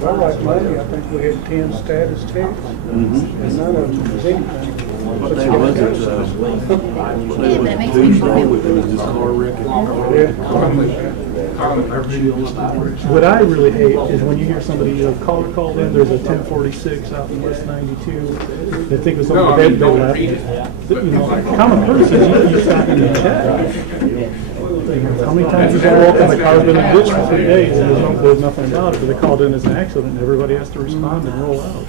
Well, like Monday, I think we had 10 status texts, and none of them was anything. What day was it? Yeah, that makes me feel It was just car wreck. What I really hate is when you hear somebody, a caller called in, there's a 1046 out in West 92, they think it was something they left. You know, common courtesy, you stop and you check. How many times has that walked and the car's been in a ditch for 3 days and there's nothing about it, but they called in as an accident and everybody has to respond and roll out.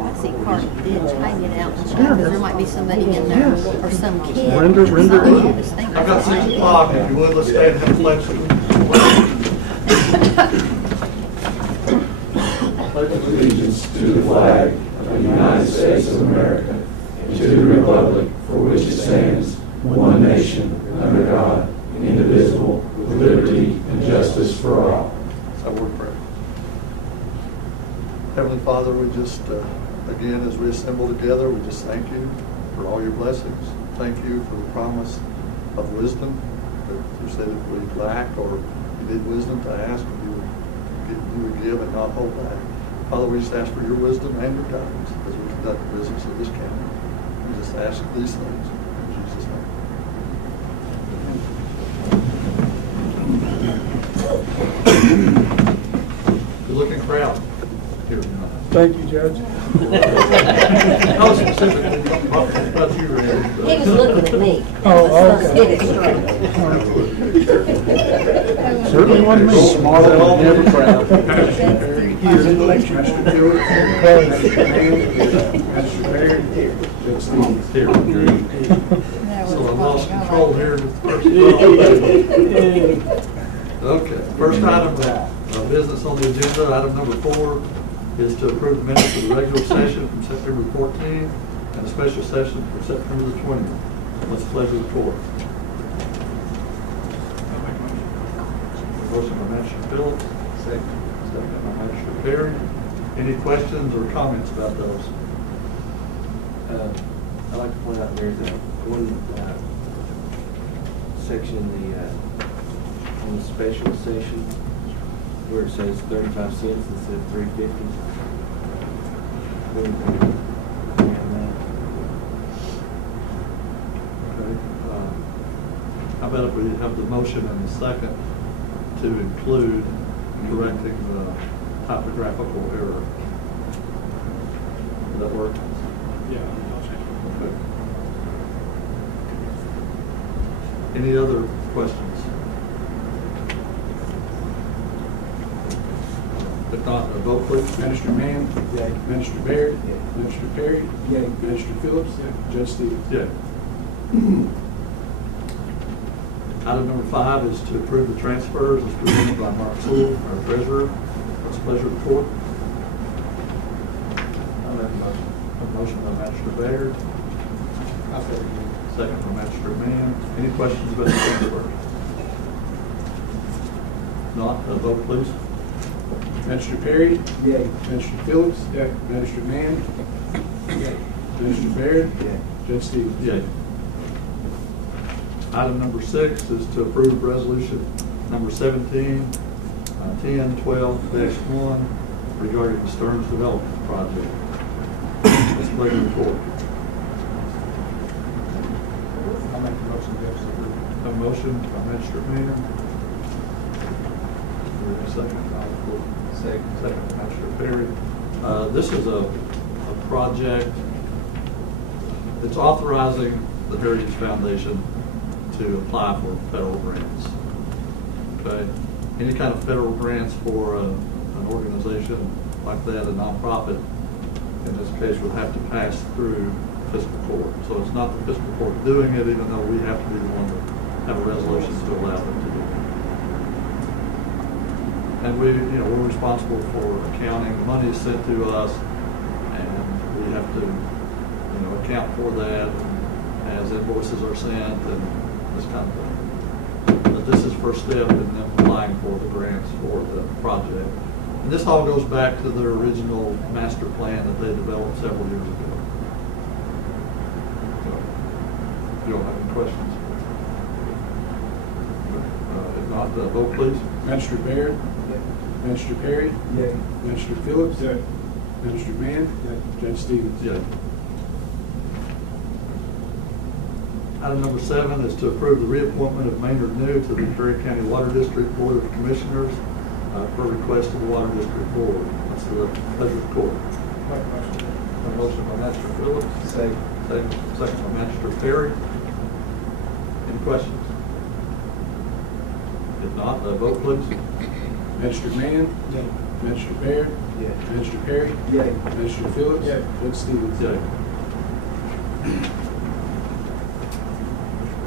I see cars ditch hanging out and stuff, because there might be somebody in there or some kid. Render. I've got 6 o'clock, if you would, let's stand and have a pledge. Pledge allegiance to the flag of the United States of America and to the republic for which it stands, one nation, under God, indivisible, with liberty and justice for all. That's our word prayer. Heavenly Father, we just, again, as we assemble together, we just thank you for all your blessings. Thank you for the promise of wisdom. That you said if we lack or you need wisdom to ask, you would give and not hold back. Father, we just ask for your wisdom and your guidance as we conduct the business of this county. We just ask these things in Jesus' name. Good looking crowd here tonight. Thank you, Judge. How specifically about you, Randy? He was looking at me. Oh, Let's okay. get it straight. Certainly wasn't me. Smart and all never proud. Here. So I lost control here with the first Okay, first item of business on the agenda, item number 4, is to approve the minutes of the regular session from September 14th and a special session for September the 20th. What's the pleasure of the court? Motion by Magistrate Phillips. Second by Magistrate Perry. Any questions or comments about those? I'd like to point out there's a one section in on the special session where it says 35 cents instead of 3.50. Okay. How about if we have the motion and the second to include correcting the typographical error? Does that work? Yeah. Okay. Any other questions? If not, a vote please. Minister Mann. Yay. Minister Baird. Yay. Minister Perry. Yay. Minister Phillips. Yay. Judge Stevens. Yeah. Item number 5 is to approve the transfers as presented by Mark Sewell, our treasurer. What's the pleasure of the court? I'll make a motion. A motion by Magistrate Baird. Second by Magistrate Mann. Any questions about the transfers? Not, a vote please. Minister Perry. Yay. Minister Phillips. Yay. Minister Mann. Yay. Minister Baird. Yay. Judge Stevens. Yay. Item number 6 is to approve resolution number 1012-1 regarding the Stearns Development Project. Let's play in the court. I'll make the motion, Judge. A motion by Magistrate Mann. Second by Magistrate Perry. This is a project that's authorizing the Heritage Foundation to apply for federal grants. Okay, any kind of federal grants for an organization like that, a nonprofit, in this case, would have to pass through fiscal court. So it's not the fiscal court doing it, even though we have to be the one to have a resolution to allow them to do it. And we're responsible for accounting. The money is sent to us, and we have to, account for that as invoices are sent and this kind of thing. But this is first step in them applying for the grants for the project. And this all goes back to their original master plan that they developed several years ago. So, if you don't have any questions. At not, vote please. Magistrate Baird? Magistrate Perry? Magistrate Phillips? Magistrate Mann? Judge Stevens? Yay. Item number 7 is to approve the reappointment of Maynard New to the McCreary County Water District Board of Commissioners per request of the Water District Board. What's the pleasure of the court? A motion by Magistrate Phillips. Second by Magistrate Perry. Any questions? If not, vote please. Magistrate Mann? Magistrate Baird? Magistrate Perry? Magistrate Phillips? Judge Stevens? Yay.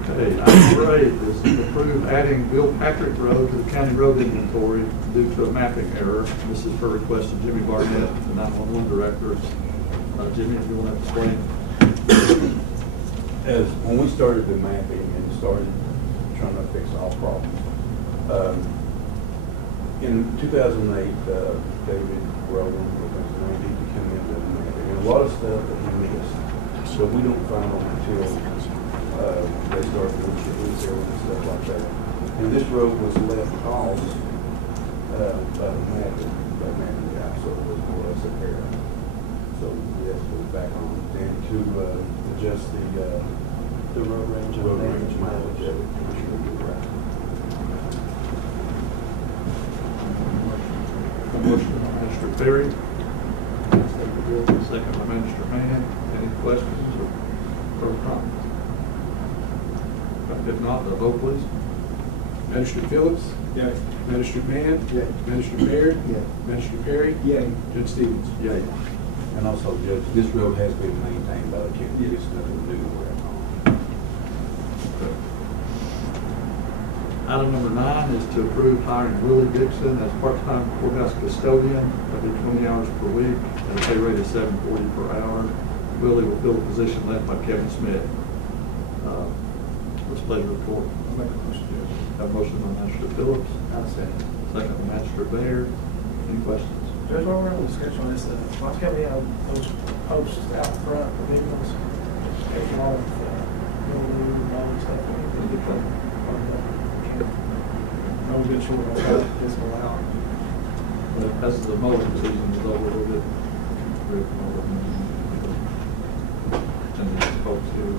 Okay, item number 8 is to approve adding Bill Patrick Road to the county road inventory due to a mapping error. This is per request of Jimmy Barnett, the 911 director. Jimmy, if you want to explain. As when we started the mapping and started trying to fix all problems, in 2008, David Rowland was named to come into the mapping, and a lot of stuff that he missed, so we don't find them until they start doing shit and stuff like that. And this road was left off by the mapping guy, so it was more or less an error. So we have to put it back on, and to adjust the road range mileage of it, which will be right. Motion by Magistrate Perry. Second by Magistrate Mann. Any questions or further comments? If not, vote please. Magistrate Phillips? Magistrate Mann? Magistrate Baird? Magistrate Perry? Judge Stevens? Yay. And also, Judge, this road has been maintained by the county. It's nothing to do with it. Item number 9 is to approve hiring Willie Dixon as part-time courthouse custodian. That'll be 20 hours per week at a pay rate of $7.40 per hour. Willie will fill the position left by Kevin Smith. What's the pleasure of the court? I'll make a motion, Judge. Have a motion by Magistrate Phillips. Second by Magistrate Baird. Any questions? Judge, while we're on the discussion on this, what's coming out those posts out front, the big ones, taking all of mildew and all that stuff, anything to put on the camp? I'm good sure we'll try to fiscal out. But as the mowing season is over, we'll get rid of all of them. And these folks here.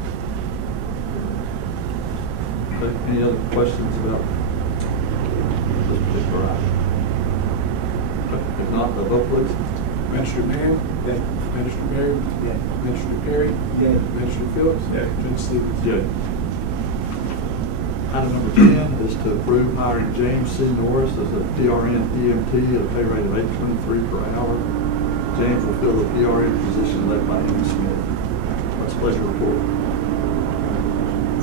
But any other questions about this particular item? If not, the vote please. Magistrate Mann? Magistrate Baird? Magistrate Perry? Magistrate Phillips? Judge Stevens? Yay. Item number 10 is to approve hiring James C. Norris as a PRN EMT at a pay rate of $8.23 per hour. James will fill the PRN position led by Amy Smith. What's the pleasure of the court?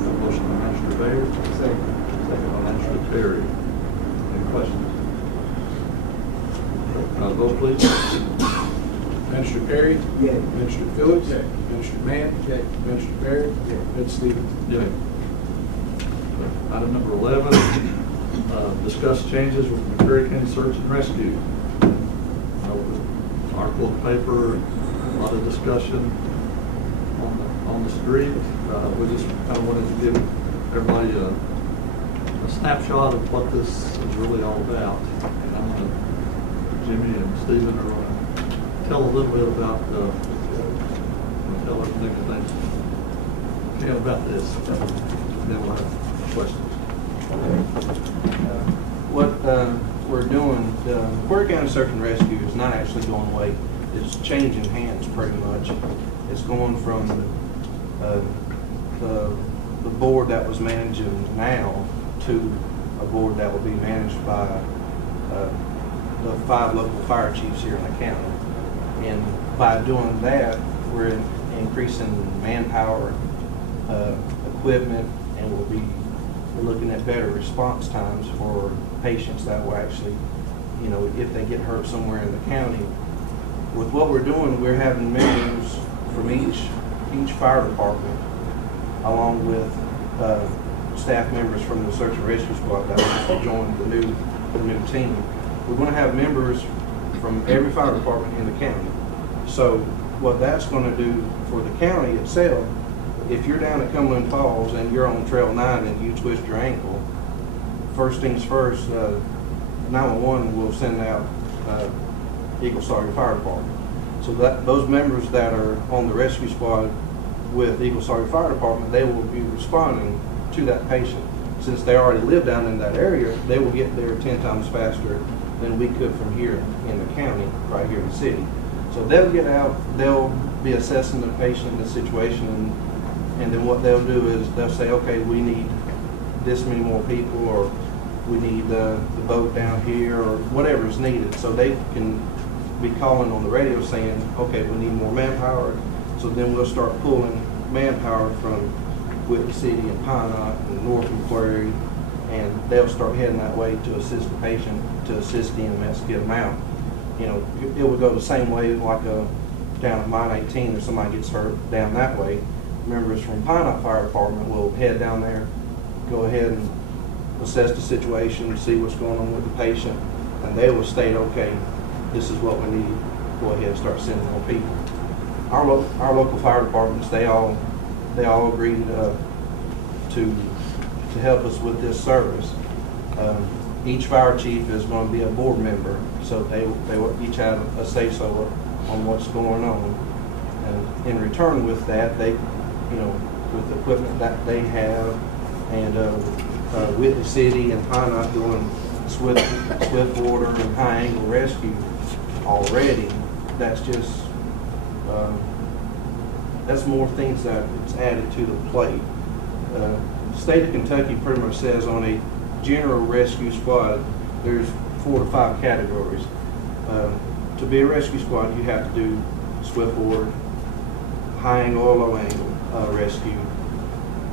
Have a motion by Magistrate Baird. Second by Magistrate Perry. Any questions? Vote please. Magistrate Perry? Magistrate Phillips? Magistrate Mann? Magistrate Baird? Judge Stevens? Yay. Item number 11, discuss changes with the McCreary County Search and Rescue. Article of paper, a lot of discussion on the street. We just kind of wanted to give everybody a snapshot of what this is really all about. And I'm going to Jimmy and Stephen are going to tell a little bit about, tell us everything can about this. And then we'll have questions. What we're doing, the McCreary County Search and Rescue is not actually going away. It's changing hands pretty much. It's going from the board that was managing now to a board that will be managed by the 5 local fire chiefs here in the county. And by doing that, we're increasing manpower, equipment, and we're looking at better response times for patients that will actually, you know, if they get hurt somewhere in the county. With what we're doing, we're having members from each fire department, along with staff members from the search and rescue squad that will join the new team. We're going to have members from every fire department in the county. So what that's going to do for the county itself, if you're down at Cumberland Falls and you're on Trail 9 and you twist your ankle, first things first, 911 will send out Eagle Sawyer Fire Department. So that those members that are on the rescue squad with Eagle Sawyer Fire Department, they will be responding to that patient. Since they already live down in that area, they will get there 10 times faster than we could from here in the county, right here in the city. So they'll get out, they'll be assessing the patient, the situation, and then what they'll do is they'll say, okay, we need this many more people, or we need the boat down here, or whatever is needed. So they can be calling on the radio saying, okay, we need more manpower. So then we'll start pulling manpower from Whitley City and Pine Knot and North McCreary, and they'll start heading that way to assist the patient, to assist EMS, get them out. You know, it would go the same way like down at Mine 18, if somebody gets hurt down that way. Members from Pine Knot Fire Department will head down there, go ahead and assess the situation, see what's going on with the patient, and they will state, okay, this is what we need, go ahead and start sending more people. Our local fire departments, they all agreed to help us with this service. Each fire chief is going to be a board member, so they will each have a say-so on what's going on. And in return with that, they, you know, with the equipment that they have, and Whitley City and Pine Knot doing swift water and high angle rescue already, that's just that's more things that it's added to the plate. The state of Kentucky pretty much says on a general rescue squad, there's 4 to 5 categories. To be a rescue squad, you have to do swift water, high angle or low angle rescue,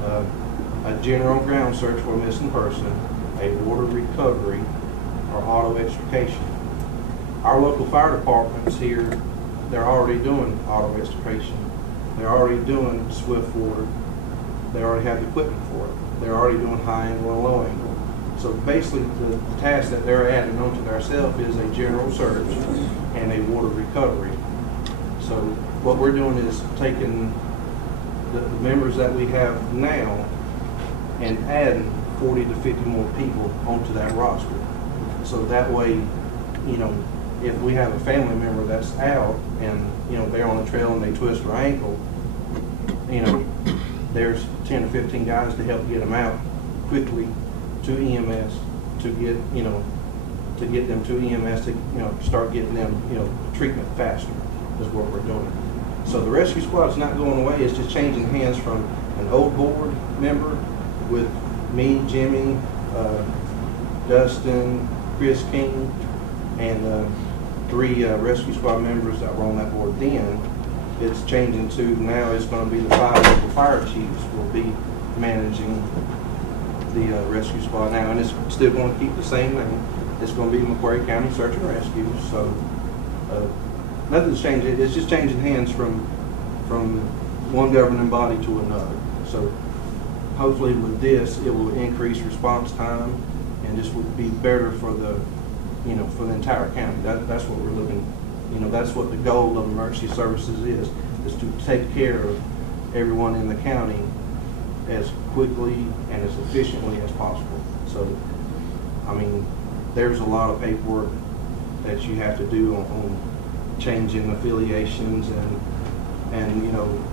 a general ground search for a missing person, a water recovery, or auto extrication. Our local fire departments here, they're already doing auto extrication. They're already doing swift water. They already have the equipment for it. They're already doing high angle and low angle. So basically the task that they're adding onto themselves is a general search and a water recovery. So what we're doing is taking the members that we have now and adding 40 to 50 more people onto that roster. So that way, you know, if we have a family member that's out and, you know, they're on the trail and they twist their ankle, you know, there's 10 or 15 guys to help get them out quickly to EMS, to get, you know, to get them to EMS, to, you know, start getting them, you know, treatment faster is what we're doing. So the rescue squad is not going away. It's just changing hands from an old board member with me, Jimmy, Dustin, Chris King, and 3 rescue squad members that were on that board then. It's changing to now it's going to be the 5 local fire chiefs will be managing the rescue squad now, and it's still going to keep the same name. It's going to be McCreary County Search and Rescue. So nothing's changing. It's just changing hands from one governing body to another. So hopefully with this, it will increase response time, and this will be better for the, you know, for the entire county. That's what we're looking. You know, that's what the goal of emergency services is to take care of everyone in the county as quickly and as efficiently as possible. So, I mean, there's a lot of paperwork that you have to do on changing affiliations and you know,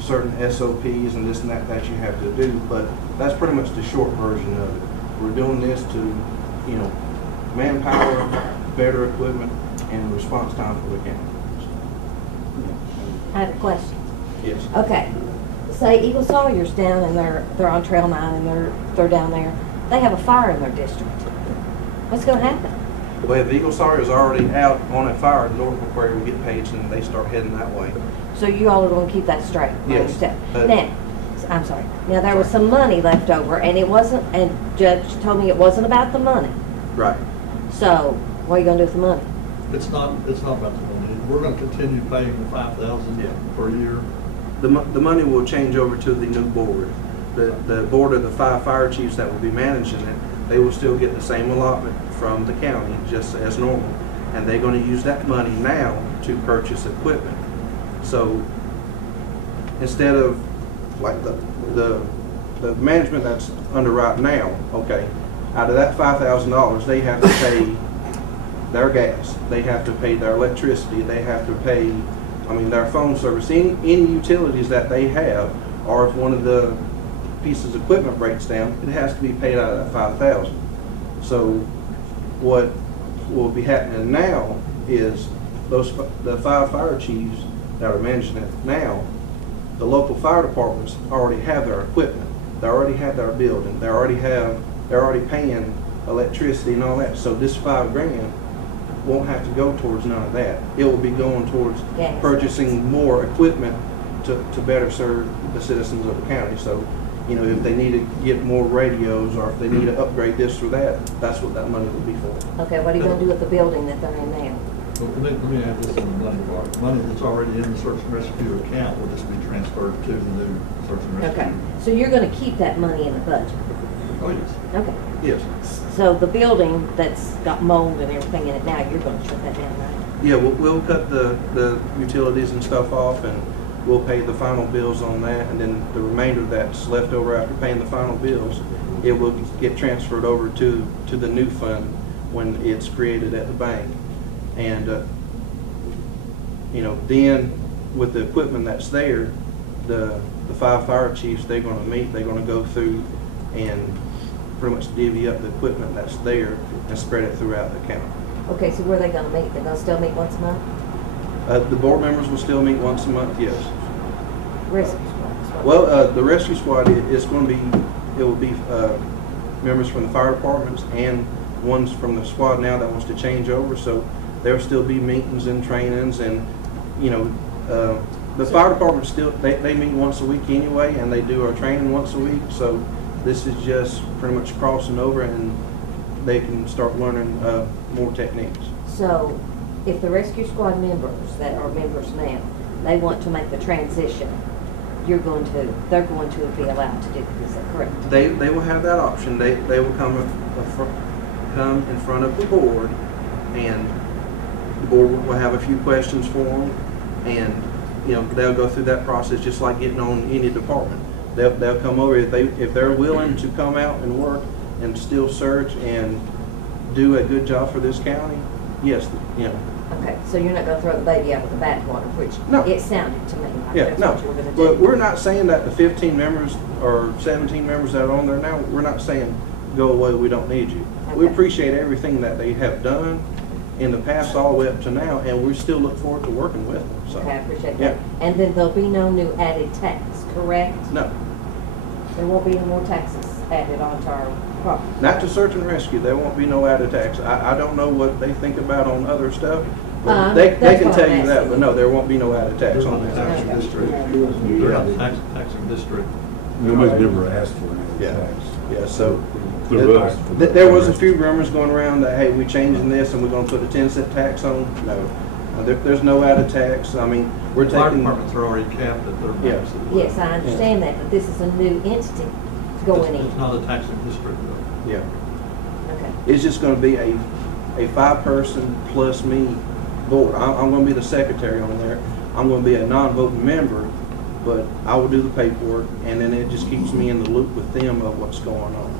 certain SOPs and this and that you have to do, but that's pretty much the short version of it. We're doing this to, you know, manpower, better equipment, and response time for the county. I have a question. Yes. Okay. Say Eagle Sawyer's down and they're on Trail 9 and they're down there. They have a fire in their district. What's going to happen? Well, if Eagle Sawyer's already out on a fire, North McCreary will get paged and they start heading that way. So you all are going to keep that straight? Yes. Now, I'm sorry. Now there was some money left over, and it wasn't. And Judge told me it wasn't about the money. Right. So what are you going to do with the money? It's not about the money. We're going to continue paying the $5,000 per year. The money will change over to the new board. The board of the 5 fire chiefs that will be managing it, they will still get the same allotment from the county, just as normal. And they're going to use that money now to purchase equipment. So instead of like the management that's under right now, okay, Out of that $5,000, they have to pay their gas, they have to pay their electricity, they have to pay, their phone service, any utilities that they have, or if one of the pieces of equipment breaks down, it has to be paid out of that $5,000. So what will be happening now is the 5 fire chiefs that are managing it now, the local fire departments already have their equipment, they already have their building, they're already paying electricity and all that. So this $5 grand won't have to go towards none of that. It will be going towards purchasing more equipment to better serve the citizens of the county. So, if they need to get more radios or if they need to upgrade this or that, that's what that money will be for. Okay, what are you gonna do with the building that they're in now? Let me add this on the money part. Money that's already in the search and rescue account will just be transferred to the new search and rescue. Okay, so you're gonna keep that money in the budget? Oh, yes. Okay. Yes. So the building that's got mold and everything in it now, you're gonna shut that down, right? Yeah, we'll cut the utilities and stuff off, and we'll pay the final bills on that, and then the remainder that's left over after paying the final bills, it will get transferred over to the new fund when it's created at the bank. And then with the equipment that's there, the 5 fire chiefs, they're going to meet, they're going to go through and pretty much divvy up the equipment that's there and spread it throughout the county. Okay, so where are they gonna meet? They're gonna still meet once a month? The board members will still meet once a month, yes. Rescue squad? Well, the rescue squad is going to be, it will be members from the fire departments and ones from the squad now that wants to change over. So there'll still be meetings and trainings, and the fire department still, they meet once a week anyway, and they do our training once a week. So this is just pretty much crossing over, and they can start learning more techniques. So if the rescue squad members that are members now, they want to make the transition, they're going to be allowed to do this, is that correct? They will have that option. They will come in front of the board, and the board will have a few questions for them, and they'll go through that process just like getting on any department. They'll come over if they're willing to come out and work and still search and do a good job for this county. Yes, Okay, so you're not going to throw the baby out with the bathwater, which no. It sounded to me like Yeah, that's no. what you were going to do. But we're not saying that the 15 members or 17 members that are on there now, we're not saying go away, we don't need you. Okay. We appreciate everything that they have done in the past all the way up to now, and we still look forward to working with them. So, Okay, I appreciate yeah. that. And then there'll be no new added tax, correct? No, There won't be any more taxes added onto our property? not to search and rescue. There won't be no added tax. I don't know what they think about on other stuff. But they that's can what tell I'm you that, asking. but no, there won't be no added tax on that. Taxing district. They're not taxing district. Nobody's never asked for any Yeah. tax. Yeah, so Through us. there was a few rumors going around that, hey, we changing this and we're going to put a 10-cent tax on. No, there's no added tax. We're Fire taking. departments are already capped at their Yeah. max. Yes, I understand that, but this is a new entity going in. It's not a taxing district though. Yeah, Okay. it's just going to be a 5-person plus me board. I'm going to be the secretary on there. I'm going to be a non-voting member, but I will do the paperwork, and then it just keeps me in the loop with them of what's going on.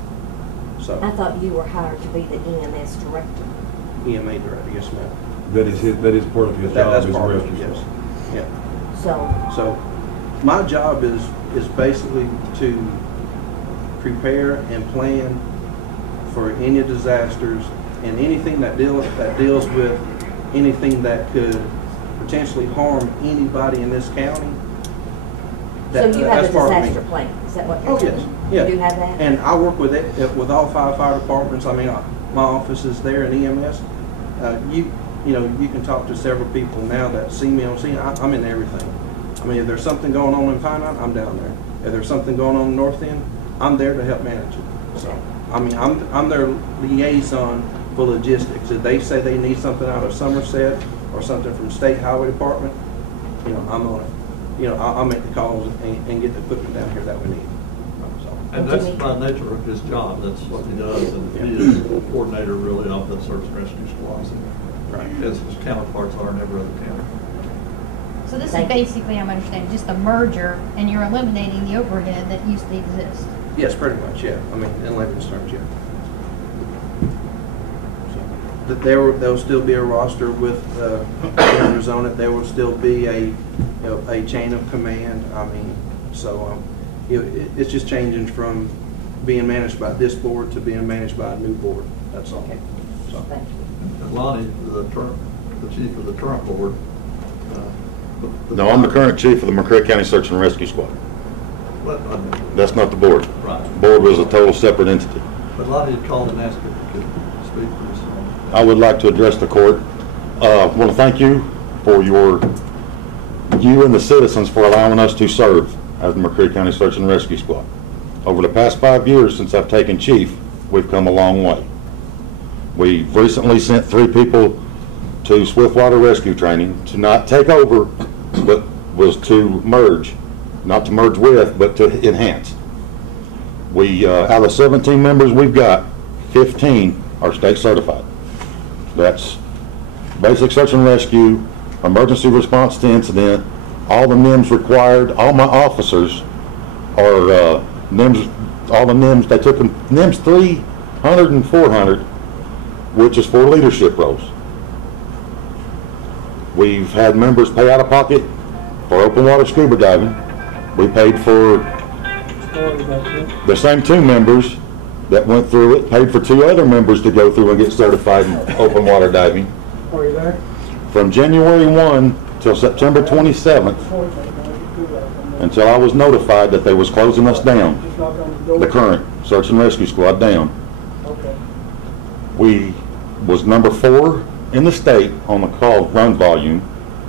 So I thought you were hired to be the EMS director. EMA director, yes, ma'am. That is part of his job That's as a part of it, rescue yes. squad. Yeah. So, So my job is basically to prepare and plan for any disasters and anything that deals with anything that could potentially harm anybody in this county. so you have a That's part of me. disaster plan, is that what you're Oh, doing? yes, yeah. You do have that? And I work with it, with all 5 fire departments. My office is there in EMS. You can talk to several people now that see me on scene. I'm in everything. If there's something going on in Pine Mountain, I'm down there. If there's something going on in North End, I'm there to help manage it. So, I'm their liaison for logistics. If they say they need something out of Somerset or something from State Highway Department, I'm on it. I'll make the calls and get the equipment down here that we need. So. And that's by nature of his job. That's what he does. And he is the coordinator really of the search and rescue squads. Right. As his counterparts are in every other county. So this is basically, I'm understanding, just a merger, and you're eliminating the overhead that used to exist. Yes, pretty much, yeah. In layman's terms, yeah. that there'll still be a roster with members on it. There will still be a chain of command. I mean, so it's just changing from being managed by this board to being managed by a new board. That's all. Okay. So. Thank you. And Lonnie, the chief of the current board. No, I'm the current chief of the McCreary County Search and Rescue Squad. That's not the board. Right. The board was a total separate entity. But Lonnie had called and asked if he could speak for this. I would like to address the court. I want to thank you for you and the citizens for allowing us to serve as the McCreary County Search and Rescue Squad. Over the past 5 years since I've taken chief, we've come a long way. We've recently sent 3 people to swiftwater rescue training to not take over, but was to merge, not to merge with, but to enhance. We, out of 17 members we've got, 15 are state certified. That's basic search and rescue, emergency response to incident, all the NIMS required. All my officers are NIMS, all the NIMS, they took them NIMS 300 and 400, which is for leadership roles. We've had members pay out of pocket for open water scuba diving. We paid for the same 2 members that went through it, paid for 2 other members to go through and get certified in open water diving. Are you there? From January 1 till September 27th, until I was notified that they was closing us down, the current search and rescue squad down. Okay. We was number 4 in the state on the call run volume,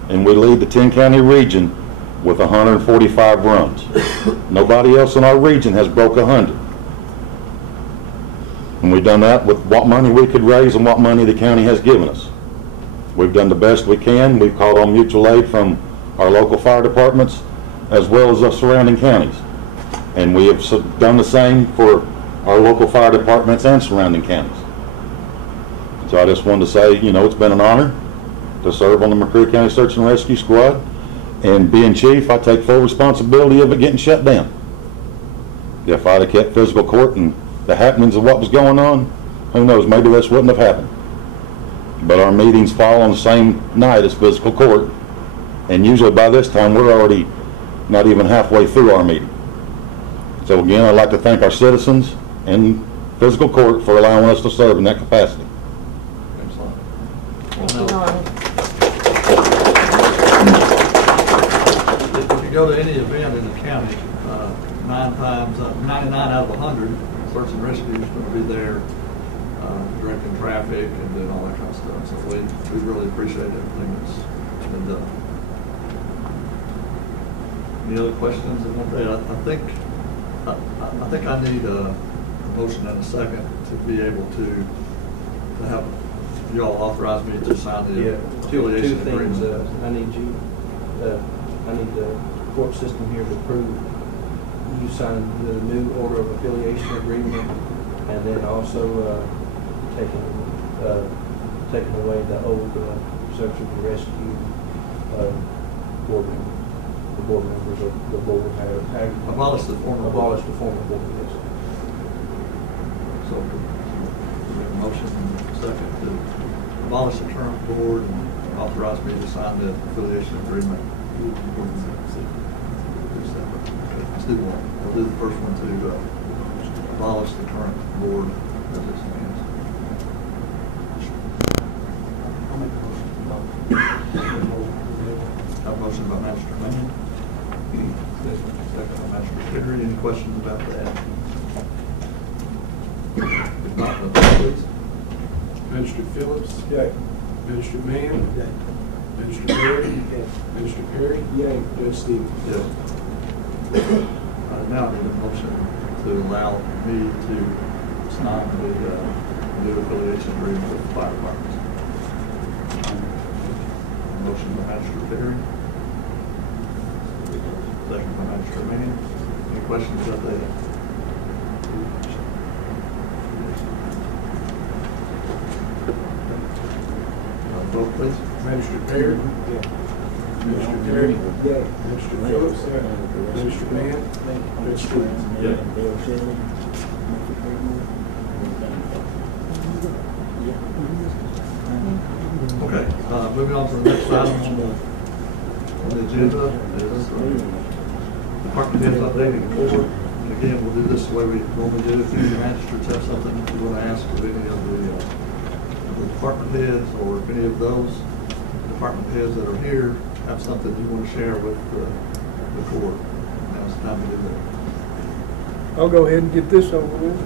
and we lead the 10-county region with 145 runs. Nobody else in our region has broke 100. And we've done that with what money we could raise and what money the county has given us. We've done the best we can. We've called on mutual aid from our local fire departments as well as the surrounding counties. And we have done the same for our local fire departments and surrounding counties. So I just wanted to say, you know, it's been an honor to serve on the McCreary County Search and Rescue Squad. And being chief, I take full responsibility of it getting shut down. If I'd have kept fiscal court and the happenings of what was going on, who knows, maybe this wouldn't have happened. But our meetings fall on the same night as fiscal court, and usually by this time we're already not even halfway through our meeting. So again, I'd like to thank our citizens and fiscal court for allowing us to serve in that capacity. Thank you, Lonnie. If you go to any event in the county, 99 out of 100, search and rescue is going to be there, directing traffic and doing all that kind of stuff. So we really appreciate everything that's been done. Any other questions about that? I think I need a motion and a second to be able to have y'all authorize me to sign the affiliation agreement. 2 things. I need the court system here to approve you sign the new order of affiliation agreement, and then also taking away the old search and rescue board member. The board members of the board have Abolish the former board. Yes. So, we have a motion and a second to abolish the current board and authorize me to sign the affiliation agreement. Let's do one. We'll do the first one to abolish the current board as it stands. Have a motion by Master Mann. Second by Master McCreary. Any questions about that? If not, please. Minister Phillips? Yay. Minister Mann? Yay. Minister Perry? Yay. Minister Perry? Yay. Judge Stevens? Yes. I now need a motion to allow me to sign the new affiliation agreement with the fire department. Motion by Master Perry. Second by Master Mann. Any questions about that? Vote, please. Minister Perry? Yeah. Minister Perry? Yeah. Minister Phillips? Yeah. Minister Mann? Judge Stevens? Yeah. Okay, moving on to the next item on the agenda is department heads updating forward. And again, we'll do this the way we normally do. If any of the magistrates have something that you want to ask of any of the department heads, or if any of those department heads that are here have something you want to share with the court, now's the time to do that. I'll go ahead and get this over with.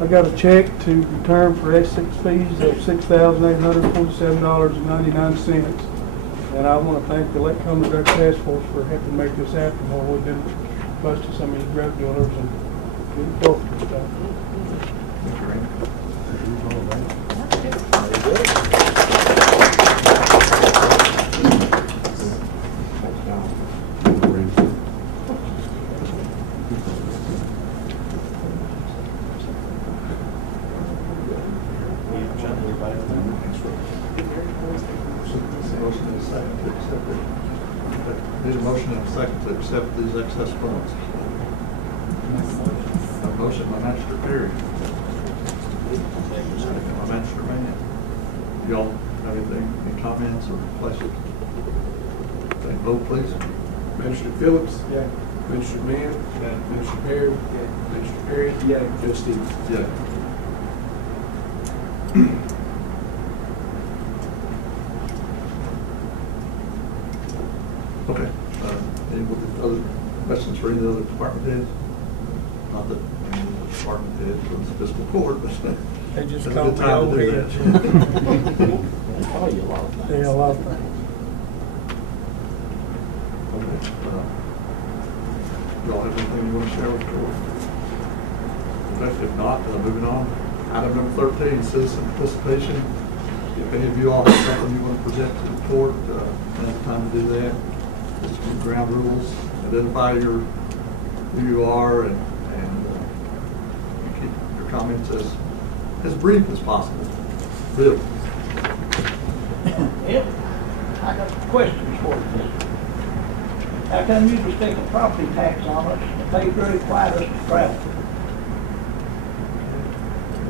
I got a check to return for S6 fees of $6,847.99. And I want to thank the Lake County Drug Task Force for helping make this happen while we've been busting some of these drug dealers and getting corporate stuff. Thank you, Randy. Need a motion and a second to accept these excess funds. A motion by Magistrate Perry. Second by Magistrate Mann. Y'all have anything, any comments or questions? Okay, vote please. Magistrate Phillips? Yeah. Magistrate Mann? Yeah. Magistrate Perry? Yeah. Magistrate Perry? Yeah. Judge Stevens? Yeah. Okay. Any other questions for any of the other department heads? Not that any of the department heads for the fiscal court, but They just it's a call good me time to old do head. that. Yeah, a lot of things. Y'all have anything you want to share with the court? Okay, if not, moving on. Item number 13, citizen participation. If any of you all have something you want to present to the court, now's the time to do that. Just some ground rules. Identify who you are and keep your comments as brief as possible. Bill. Yep, I got some questions for you. How come you just take a property tax on us and pay very quiet us to travel?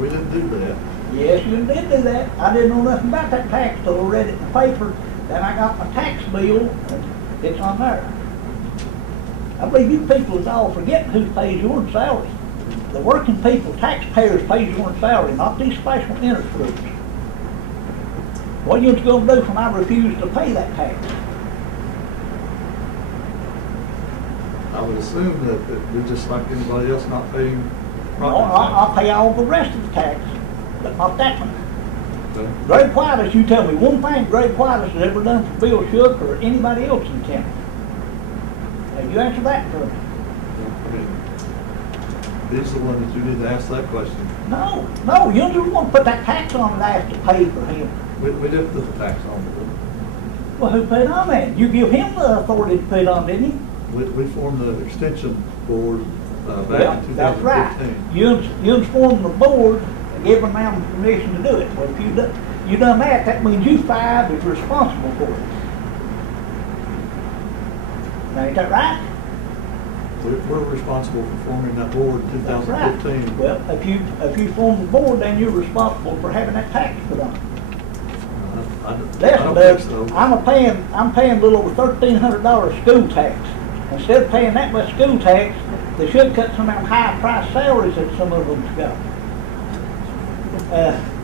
We didn't do that. Yes, you did do that. I didn't know nothing about that tax till I read it in the paper. Then I got my tax bill, and it's on there. I believe you people is all forgetting who pays your salary. The working people, taxpayers, pay your salary, not these special interest groups. What are you going to do when I refuse to pay that tax? I would assume that you're just like anybody else not paying No, property tax. I'll pay all the rest of the tax, but not that one. Okay. Greg Whitus, you tell me one thing Greg Whitus has ever done for Bill Shook or anybody else in the county. Now, you answer that for me. I mean, these are the ones that you need to ask that question. No, you don't want to put that tax on and I have to pay for him. We did put the tax on. Well, who paid on that? You give him the authority to put it on, didn't you? We formed the extension board back Yeah, in 2015. that's right. You informed the board and gave them permission to do it. Well, if you done that, that means you five is responsible for it. Now, ain't that right? We're responsible for forming that board in That's 2015. right. Well, if you form the board, then you're responsible for having that tax put on. I don't Listen, think so. I'm paying a little over $1,300 school tax. Instead of paying that much school tax, they should cut some of them high-priced salaries that some of them's got.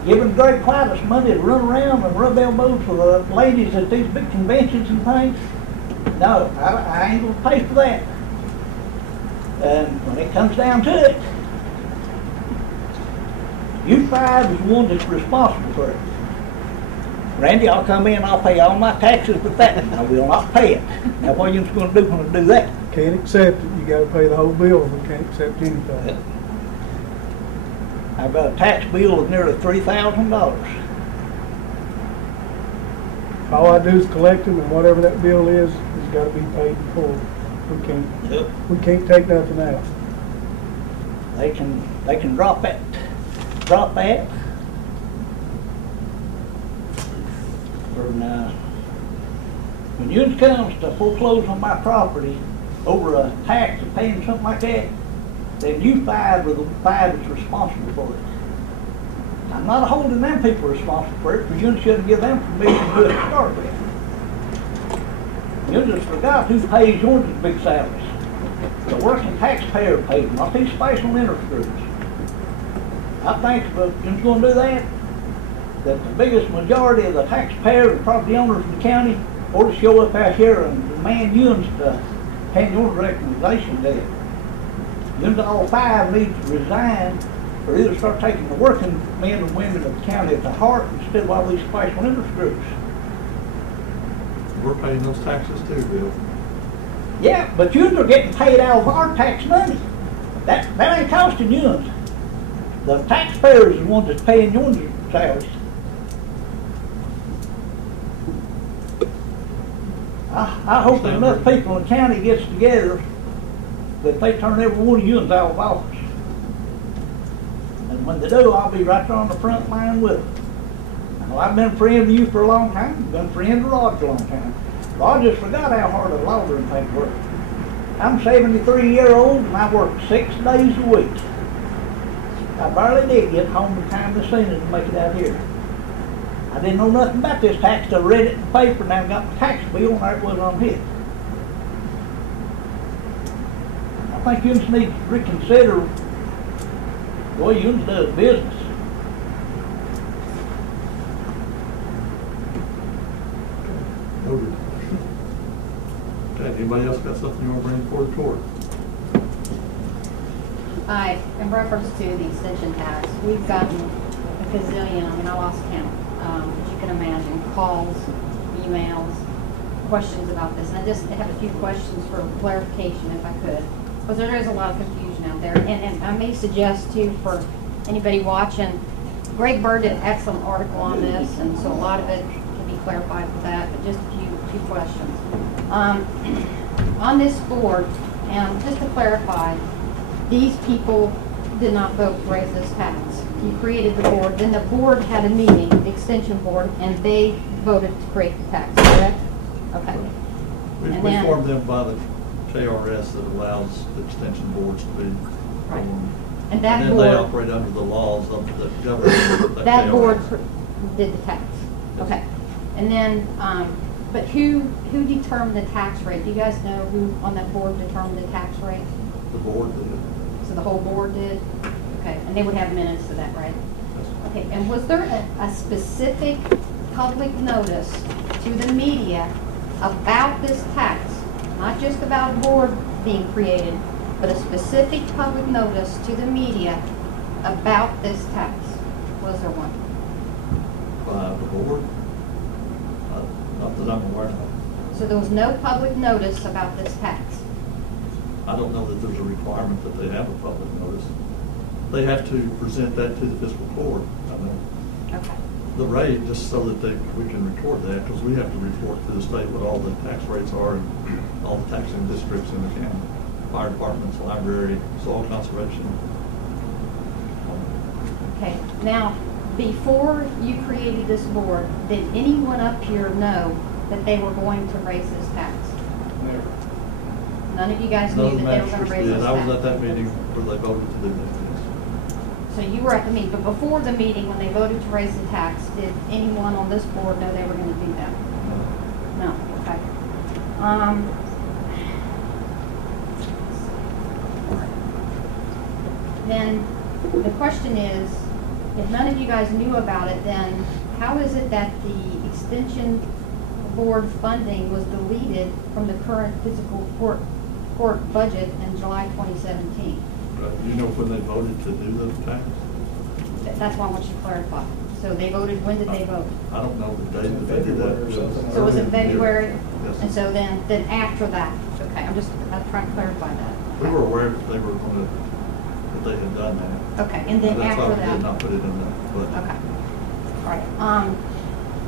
Giving Greg Whitus money to run around and rub elbows with the ladies at these big conventions and things, no, I ain't gonna pay for that. And when it comes down to it, you five is the one that's responsible for it. Randy, I'll come in, I'll pay all my taxes with that, and I will not pay it. Now, what are you going to do when I do that? Can't accept it, you gotta pay the whole bill, we can't accept anything. I've got a tax bill of nearly $3,000. All I do is collect them, and whatever that bill is gotta be paid in full. We can't take nothing out. They can drop that. When you comes to foreclose on my property over a tax and paying something like that, then you five are the five that's responsible for it. I'm not holding them people responsible for it, because you shouldn't give them permission to do it to start with. You just forgot who pays yours the big salaries. The working taxpayer pays them, not these special interest groups. I think if you're going to do that the biggest majority of the taxpayers and property owners in the county ought to show up out here and demand you to hand your recommendation to it. You all five need to resign or either start taking the working men and women of the county to heart instead of all these special interest groups. We're paying those taxes too, Bill. Yeah, but you are getting paid out of our tax money. That ain't costing you. The taxpayers are the ones that's paying your salaries. I hope enough people in the county gets together that they turn every one of you out of office. And when they do, I'll be right there on the front line with them. Now, I've been a friend of you for a long time. I've been a friend of Rod for a long time. Rod just forgot how hard a laundering thing works. I'm 73-year-old and I work 6 days a week. I barely did get home in time this evening to make it out here. I didn't know nothing about this tax till I read it in the paper, and I got the tax bill and there it was on it. I think you just need to reconsider the way you do business. Okay, anybody else got something you want to bring before the court? Hi, in reference to the extension tax, we've gotten a gazillion, I mean, I lost count, as you can imagine, calls, emails, questions about this. And I just have a few questions for clarification, if I could, because there is a lot of confusion out there. And I may suggest, too, for anybody watching, Greg Bird did an excellent article on this, and so a lot of it can be clarified with that, but just a few questions. On this board, and just to clarify, these people did not vote to raise this tax. You created the board, then the board had a meeting, the extension board, and they voted to create the tax, correct? Okay. We formed them by the KRS that allows the extension boards to be right. And then they operate under the laws of the government. That board did the tax. Okay. And then, but who determined the tax rate? Do you guys know who on that board determined the tax rate? The board did. So the whole board did? Okay, and they would have minutes to that, right? Okay, and was there a specific public notice to the media about this tax? Not just about a board being created, but a specific public notice to the media about this tax? Was there one? By the board? Not that I'm aware of. So there was no public notice about this tax? I don't know that there's a requirement that they have a public notice. They have to present that to the fiscal court. I mean, okay. The rate, just so that we can record that, because we have to report to the state what all the tax rates are and all the taxing districts in the county. Fire departments, library, soil conservation. Okay, now, before you created this board, did anyone up here know that they were going to raise this tax? Never. None of you guys knew that they were going to raise this tax? I was at that meeting where they voted to do that, yes. So you were at the meeting, but before the meeting, when they voted to raise the tax, did anyone on this board know they were going to do that? No, okay. Then the question is, if none of you guys knew about it, then how is it that the extension board funding was deleted from the current fiscal court budget in July 2017? You know when they voted to do the tax? That's why I want you to clarify. So they voted, when did they vote? I don't know the date that they did that. So it was in February? Yes. And so then after that, okay, I'm trying to clarify that. We were aware that they were going to, that they had done that. Okay, and then That's after why that? we did not put it in the budget. Okay, all right.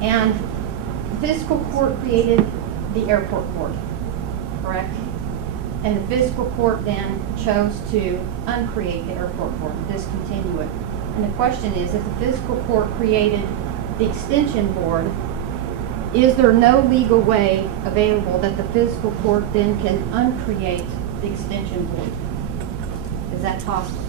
And fiscal court created the airport board, correct? And the fiscal court then chose to uncreate the airport board, discontinue it. And the question is, if the fiscal court created the extension board, is there no legal way available that the fiscal court then can uncreate the extension board? Is that possible?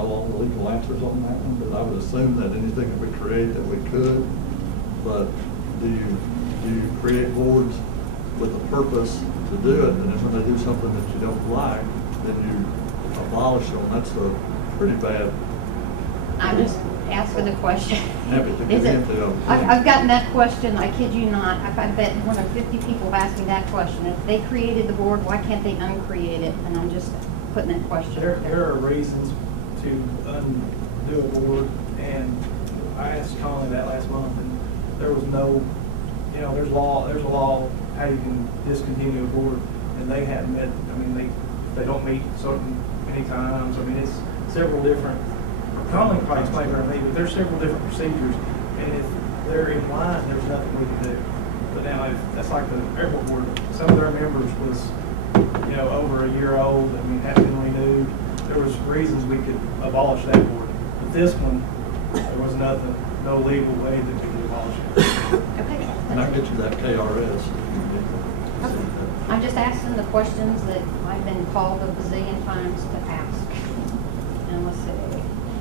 know all the legal answers on that one, but I would assume that anything that we create that we could. But do you create boards with a purpose to do it, and then when they do something that you don't like, then you abolish them? That's a pretty bad. I'm just asking the question. Habit to Is get it? into. I've gotten that question, I kid you not, I bet more than 50 people have asked me that question. If they created the board, why can't they uncreate it? And I'm just putting that question. There are reasons to undo a board, and I asked Conley that last month, and there was no, there's a law how you can discontinue a board, and they haven't met, they don't meet many times. It's several different, Conley probably explained it to me, but there's several different procedures, and if they're in line, there's nothing we can do. But now, if that's like the airport board, some of their members was, over a year old, hadn't been renewed, there was reasons we could abolish that board. But this one, there was nothing, no legal way that we could abolish it. Okay. And I'll get you that KRS. I'm just asking the questions that I've been called a bazillion times to ask. And let's see.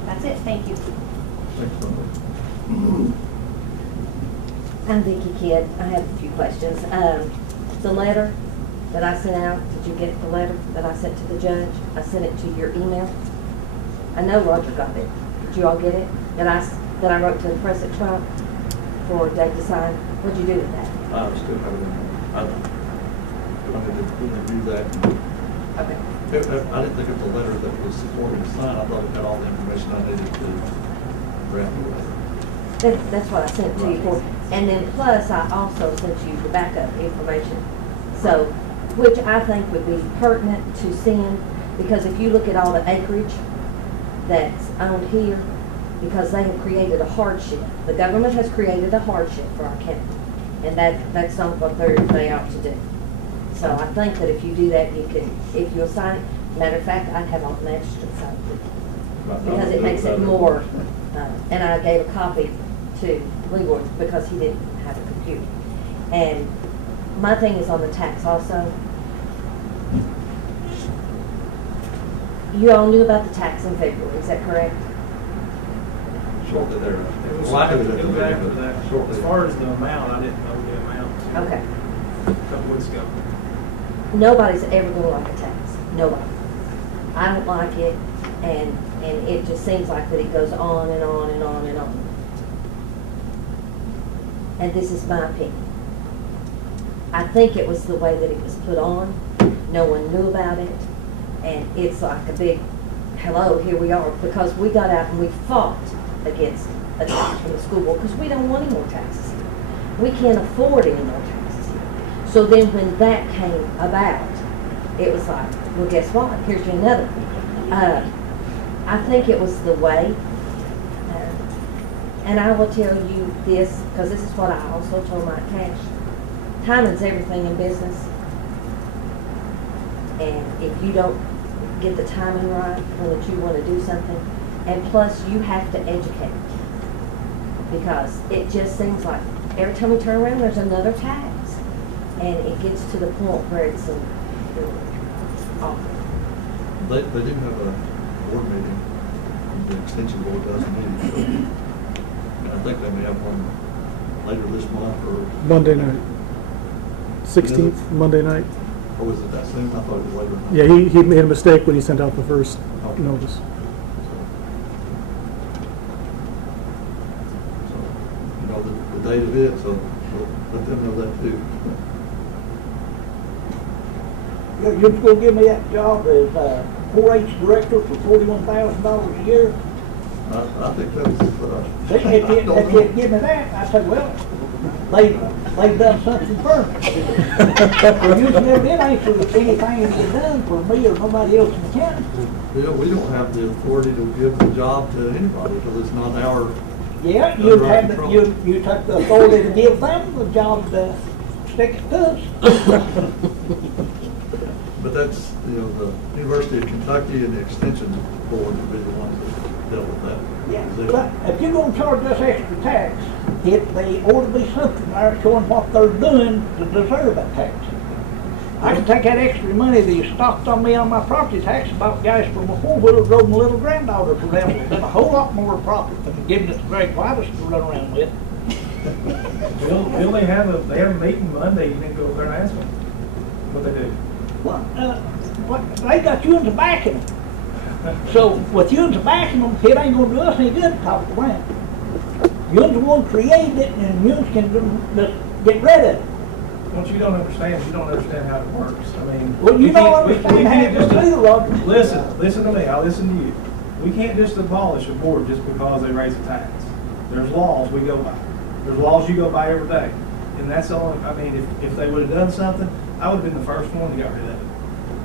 That's it. Thank you. Thanks, Linda. I'm Vicki Kidd. I have a few questions. The letter that I sent out, did you get the letter that I sent to the judge? I sent it to your email. I know Roger got it. Did you all get it? That I wrote to the press at 12 for Dave to sign? What'd you do with that? I still haven't. I'm going to review that. Okay. I didn't think it was a letter that was supporting the sign. I thought it had all the information I needed to draft the letter. That's what I sent to you for. And then plus, I also sent you the backup information. So, which I think would be pertinent to send, because if you look at all the acreage that's owned here, because they have created a hardship. The government has created a hardship for our county. And that's not what they ought to do. So I think that if you do that, you could, if you'll sign it, matter of fact, I'd have on an extra side. Because it makes it more, and I gave a copy to Leroy because he didn't have a computer. And my thing is on the tax also. You all knew about the tax in February, is that correct? Shortly there. It was after that. Shortly. As far as the amount, I didn't know the amount. Okay. A couple weeks ago. Nobody's ever going to like a tax. Nobody. I don't like it, and it just seems like that it goes on and on and on and on. And this is my opinion. I think it was the way that it was put on. No one knew about it, and it's like a big, hello, here we are, because we got out and we fought against a tax from the school board because we don't want any more taxes here. We can't afford any more taxes here. So then when that came about, it was like, well, guess what? Here's you another one. I think it was the way, and I will tell you this, because this is what I also told my cash. Timing's everything in business. And if you don't get the timing right when that you want to do something, and plus you have to educate, because it just seems like every time we turn around there's another tax, and it gets to the point where it's awful. They do have a board meeting, the extension board does meet. So I think they may have one later this month or Monday night. 16th, Monday night. Or was it that soon? I thought it was later. Yeah, he made a mistake when he sent out the first notice. So, you know the date of it, so we'll let them know that too. You're just gonna give me that job as 4-H director for $41,000 a year? I think that's. If you give me that, I said, well, they've done something for me. You've never been able to see anything that's done for me or nobody else in the county. Yeah, we don't have the authority to give the job to anybody because it's not our. Yeah, you took the authority to give them the job to stick it to us. But that's, the University of Kentucky and the Extension Board would be the ones that dealt with that. Yeah, but if you're going to charge us extra tax, they ought to be something there showing what they're doing to deserve that tax. I can take that extra money that you stocked on me on my property tax, bought gas for my four-wheeler, drove my little granddaughter to them, done a whole lot more profit than giving it to Greg Whitus to run around with. Will they have a meeting Monday, you need to go over there and ask them what they do. Well, they got you into backing them. So with you into backing them, it ain't gonna do us any good to talk around. You're the one created it, and you can just get rid of it. What you don't understand how it works. I mean. Well, you we don't can't- we understand how can't it just- works either, Roger. Listen to me, I'll listen to you. We can't just abolish a board just because they raise a tax. There's laws we go by. There's laws you go by every day. And that's all, I mean, if they would have done something, I would have been the first one to get rid of it.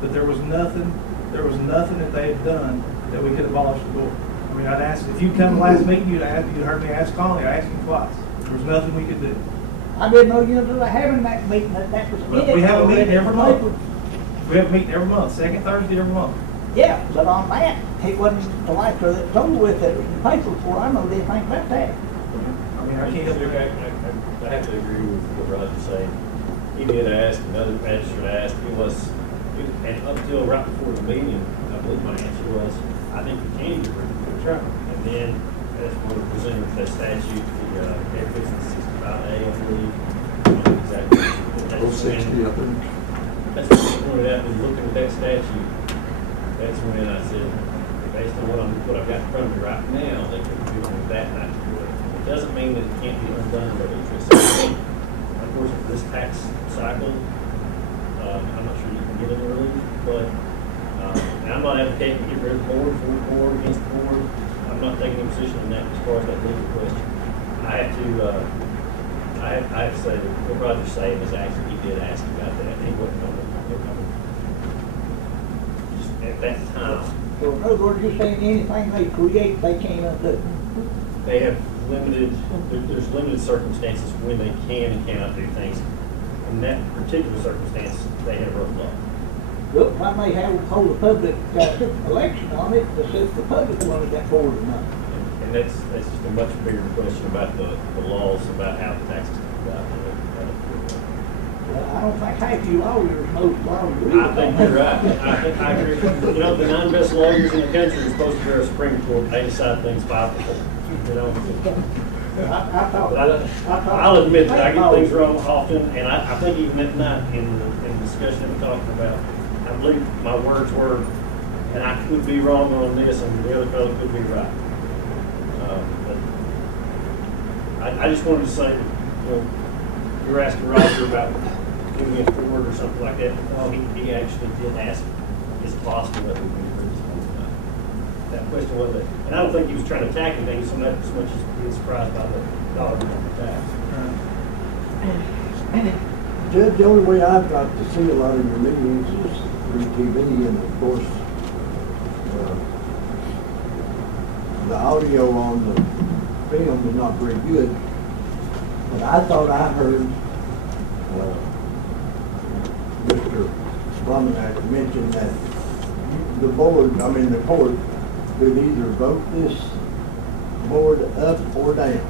But there was nothing that they had done that we could abolish the board. I mean, I'd ask, if you'd come to last meeting, you'd heard me ask Conley, I asked him twice. There was nothing we could do. I didn't know you were having that meeting, that was But it. we have a meeting already. every month. We have a meeting every month, second Thursday every month. Yeah, but on that, it wasn't the like that told with it was in the paper before I know anything about that. I mean, I can't. I have to agree with what Roger's saying. He did ask, another magistrate asked, and up until right before the meeting, I believe my answer was, I think we can get rid of it. That's right. And then, as we were presented with that statute, the benefits in 65A, I believe, exactly. Oh, 60, I think. That's what I pointed out, when looking at that statute, that's when I said, based on what I've got in front of me right now, they could do with that, not to do it. It doesn't mean that it can't be undone, but it's just, of course, for this tax cycle, I'm not sure you can get any relief, but, and I'm not advocating to get rid of the board, for the board, against the board. I'm not taking a position on that as far as that legal question. I have to say that what Roger's saying is actually, he did ask about that, he wasn't going to, just at that time. So in other words, you're saying anything they create, they can't undo. They have there's limited circumstances when they can and cannot do things. In that particular circumstance, they have rough law. Well, I may hold a public election on it to see if the public wanted that board or not. And that's just a much bigger question about the laws about how the taxes come about. I don't think half you lawyers know the law. I think you're right. I agree. You know, the 9 best lawyers in the country are supposed to be our Supreme Court. They decide things 5-4. You know. I'll admit that I get things wrong often, and I think even that night in the discussion that we're talking about, I believe my words were, and I could be wrong on this, and the other fellow could be right. But I just wanted to say, you know, you were asking Roger about moving it forward or something like that. Well, he actually did ask, is it possible that we can bring this one? That question wasn't it. And I don't think he was trying to attack anything so much as being surprised by the dollar on the tax. Judge, the only way I've got to see a lot of your meetings is through TV, and of course, the audio on the film is not very good. But I thought I heard Mr. Romanek mention that the board, the court, could either vote this board up or down.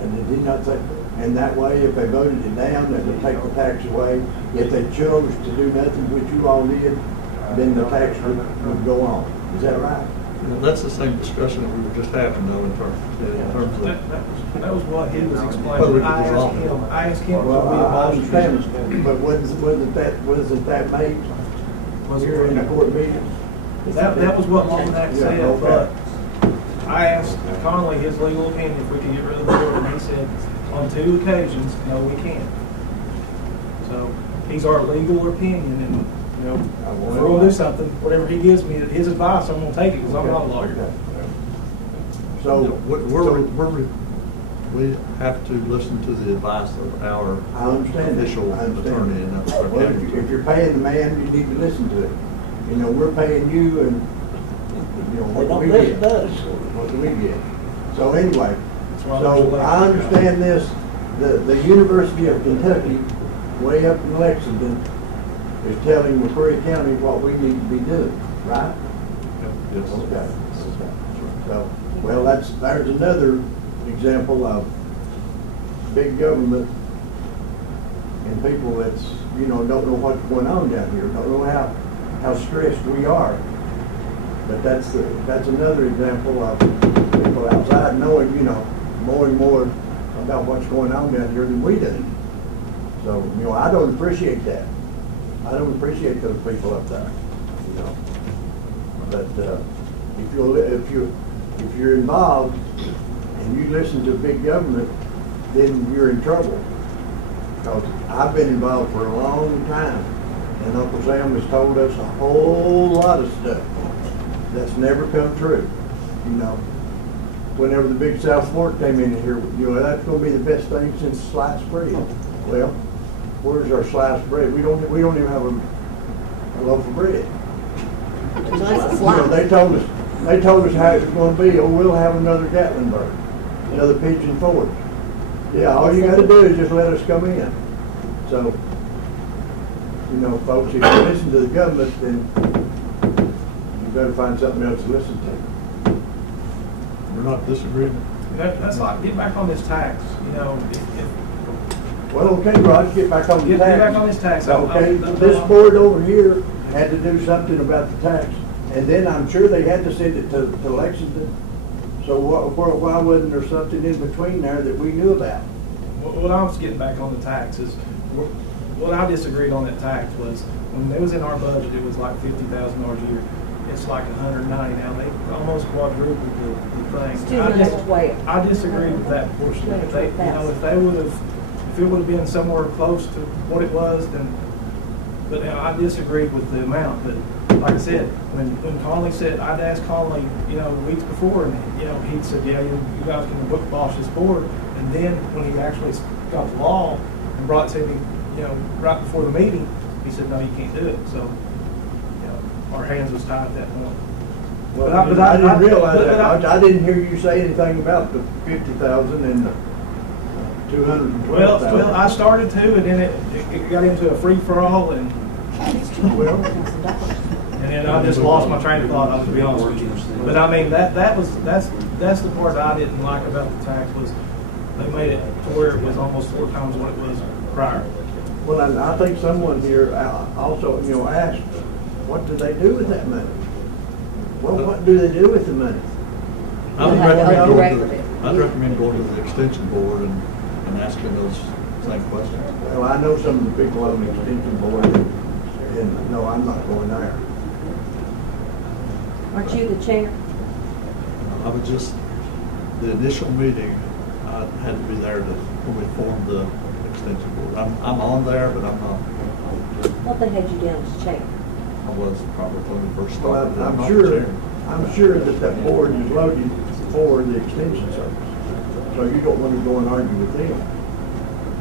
And did he not say, and that way, if they voted it down, they would take the tax away. If they chose to do nothing, which you all did, then the tax would go on. Is that right? That's the same discussion that we were just having, though, in terms of. That was what he was Whether explaining. it was wrong. I asked him. Well, I understand, but wasn't that made here in the court meeting? That was what Romanek said, okay. but I asked Conley his legal opinion if we could get rid of the board, and he said, on 2 occasions, no, we can't. So, he's our legal opinion, and, you know, if we're gonna do something, whatever he gives me, his advice, I'm gonna take it, because I'm not a lawyer. So, We have to listen to the advice of our I understand that. official I understand. attorney, and that's our well, county. if you're paying the man, you need to listen to it. You know, we're paying you, and what do we get? What do we get? So anyway, so I understand this. The University of Kentucky, way up in Lexington, is telling McCreary County what we need to be doing, right? Yes. Okay. So, well, there's another example of big government and people that's, you know, don't know what's going on down here, don't know how stressed we are. But that's another example of people outside knowing, you know, more and more about what's going on down here than we do. So, you know, I don't appreciate that. I don't appreciate those people up there, you know. But if you're involved and you listen to big government, then you're in trouble. Because I've been involved for a long time, and Uncle Sam has told us a whole lot of stuff that's never come true. You know, whenever the big South Fork came in here, you know, that's going to be the best thing since sliced bread. Well, where's our sliced bread? We don't even have a loaf of bread. You know, they told us how it was going to be. Oh, we'll have another Gatlinburg, another Pigeon Forge. Yeah, all you got to do is just let us come in. So, you know, folks, if you listen to the government, then you better find something else to listen to. We're not disagreeing. That's like, get back on this tax, you know, Well, okay, Rod, get back on the tax. Get back on this tax. Okay, this board over here had to do something about the tax, and then I'm sure they had to send it to Lexington. So why wasn't there something in between there that we knew about? What I was getting back on the tax is, what I disagreed on that tax was, when it was in our budget, it was like $50,000 a year. It's like 190 now. They almost quadrupled the thing. I disagreed with that portion. If it would have been somewhere close to what it was, then. But I disagreed with the amount. But like I said, when Conley said, I'd asked Conley, you know, weeks before, and you know, he said, yeah, you guys can book boss this board. And then when he actually got the law and brought it to me, you know, right before the meeting, he said, no, you can't do it. So, you know, our hands was tied at that point. Well, I didn't realize that. I didn't hear you say anything about the 50,000 and the 212,000. Well, I started to, and then it got into a free for all, and then I just lost my train of thought. To be honest with you, but I mean that's the part I didn't like about the tax was they made it to where it was almost 4 times what it was prior. Well, I think someone here also, you know, asked, what do they do with that money? Well, what do they do with the money? I'd recommend going to the extension board and asking those same questions. Well, I know some of the people on the extension board, and no, I'm not going there. Aren't you the chair? I would just, the initial meeting, I had to be there when we formed the extension board. I'm on there, but I'm not. What they had you down as chair? I was probably when we first Well, started. I'm sure that board is loaded for the extension service. So you don't want to go and argue with them.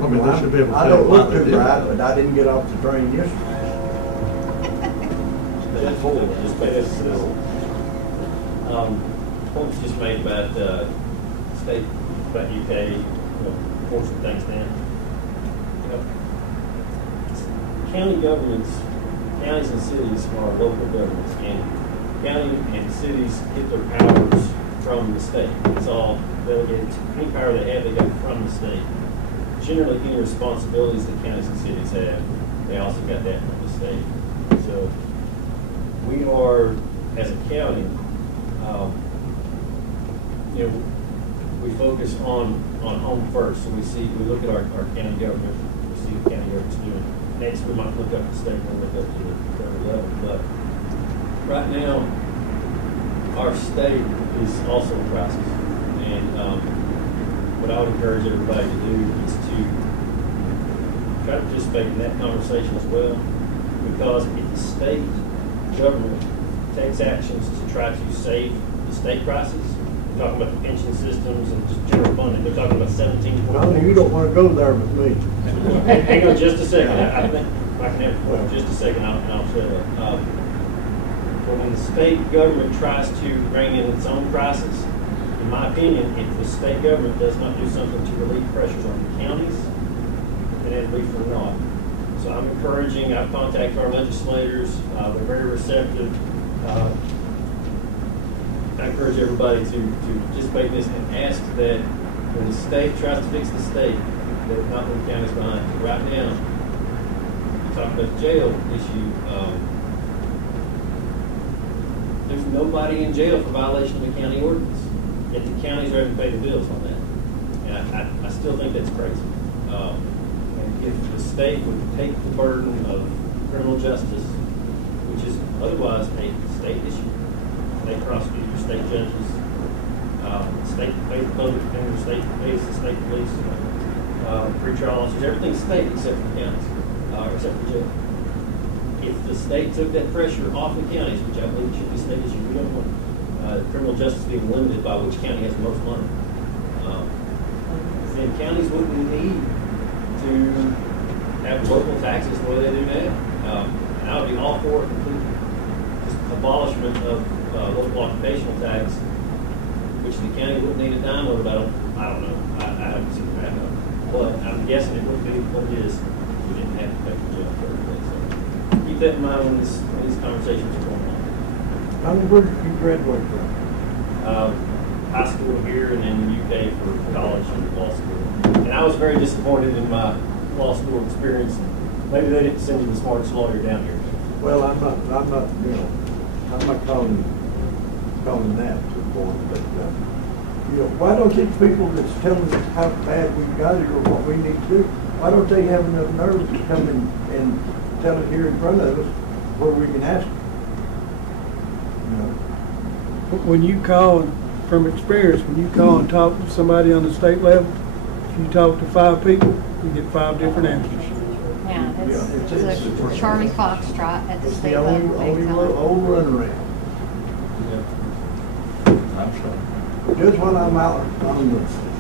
I mean, they should be able to. I don't look too bright, but I didn't get off the train yesterday. Points just made about state, about UK, forcing things down. County governments, counties and cities are local governments, and county and cities get their powers from the state. It's all delegated. Any power they have, they got from the state. Generally, any responsibilities that counties and cities have, they also got that from the state. So we are, as a county, we focus on home first. So we look at our county government, we see what county government's doing. Next, we might look up the state and look up to the federal level. But right now, our state is also in crisis. And what I would encourage everybody to do is to try to participate in that conversation as well. Because if the state government takes actions to try to save the state crisis, we're talking about the pension systems and just general funding. They're talking about 17. Well, you don't want to go there with me. Hang on just a second. I think I can have just a second. I'll shut up. But when the state government tries to bring in its own crisis, in my opinion, if the state government does not do something to relieve pressures on the counties, then it'll be for naught. So I'm encouraging. I've contacted our legislators. They're very receptive. I encourage everybody to participate in this and ask that when the state tries to fix the state, that not the counties behind it. Right now, talking about the jail issue, there's nobody in jail for violation of the county ordinance, yet the county's ready to pay the bills on that. And I still think that's crazy. And if the state would take the burden of criminal justice, which is otherwise a state issue, state prosecutors, state judges, state pays the public defender, state pays the state police, pretrial officers, everything's state except for the counties, except for jail. If the state took that pressure off the counties, which I believe should be a state issue, we don't want criminal justice being limited by which county has the most money, then counties wouldn't need to have local taxes the way they do now. And I would be all for a complete abolishment of local occupational tax, which the county wouldn't need a dime of it. I don't know. I haven't seen that. But I'm guessing it wouldn't be what it is. We didn't have to pay for jail for everything. So keep that in mind when these conversations are going on. Where did you graduate from? High school here, and then UK for college and law school. And I was very disappointed in my law school experience. Maybe they didn't send you the smartest lawyer down here. Well, I'm not calling that to the point, but, why don't these people that's telling us how bad we've got it or what we need to do, why don't they have enough nerve to come and tell it here in front of us where we can ask them? When you call, from experience, when you call and talk to somebody on the state level, if you talk to 5 people, you get 5 different answers. Yeah, it's a Charlie Foxtrot at the state level. Only old runaround. I'm sure. Just when I'm out on